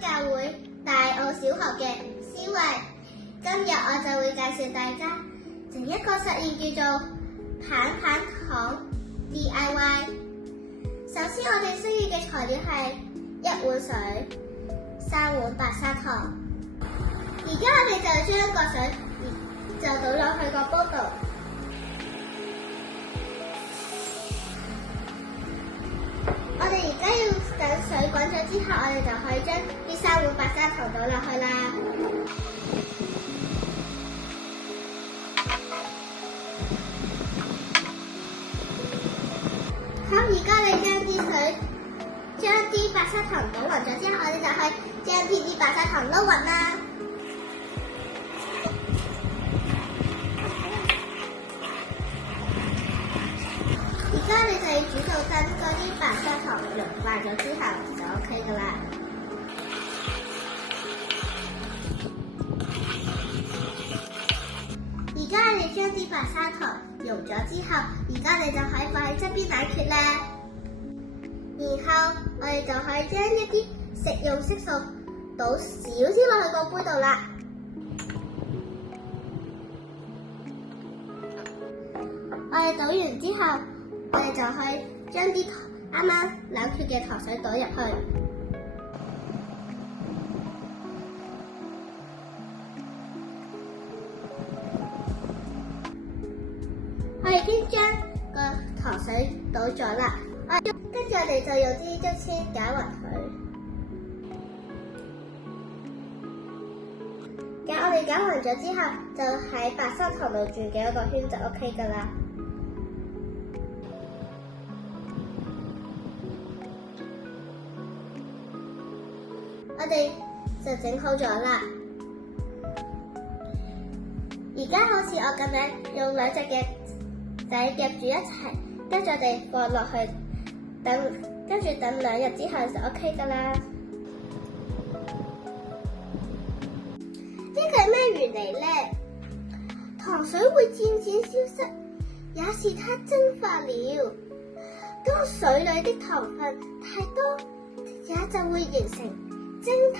教會大澳小學嘅思維。今日我就會介紹大家整一個實驗叫做棒棒糖 DIY。首先我哋需要嘅材料係1碗水、3碗白砂糖。而家我哋就將個水就倒落去個煲度。我哋而家要等水滾咗之後，我哋就可以將呢3碗白砂糖倒落去啦。好，而家你將啲白砂糖倒勻咗之後，我哋就可以將啲白砂糖撈勻啦。而家你就要煮到等嗰啲白砂糖溶化咗之後就 OK 噶啦。而家你將啲白砂糖溶咗之後，而家你就可以放喺側邊冷卻啦。然後我哋就可以將一啲食用色素倒少啲落去個杯度啦。我哋倒完之後，我哋就可以將啲啱啱冷卻嘅糖水倒入去。我哋已經將個糖水倒咗啦，跟住我哋就用啲竹籤攪勻佢。我哋攪勻咗之後，就喺白砂糖度轉幾個圈就 OK 噶啦。我哋就整好咗啦。而家好似我咁樣用2隻嘅仔夾住一齊，跟住我哋放落去，跟住等2日之後就 OK 噶啦。呢個係咩原理呢？糖水會漸漸消失，也是它蒸發了。當水裏的糖分太多，也就會形成晶體。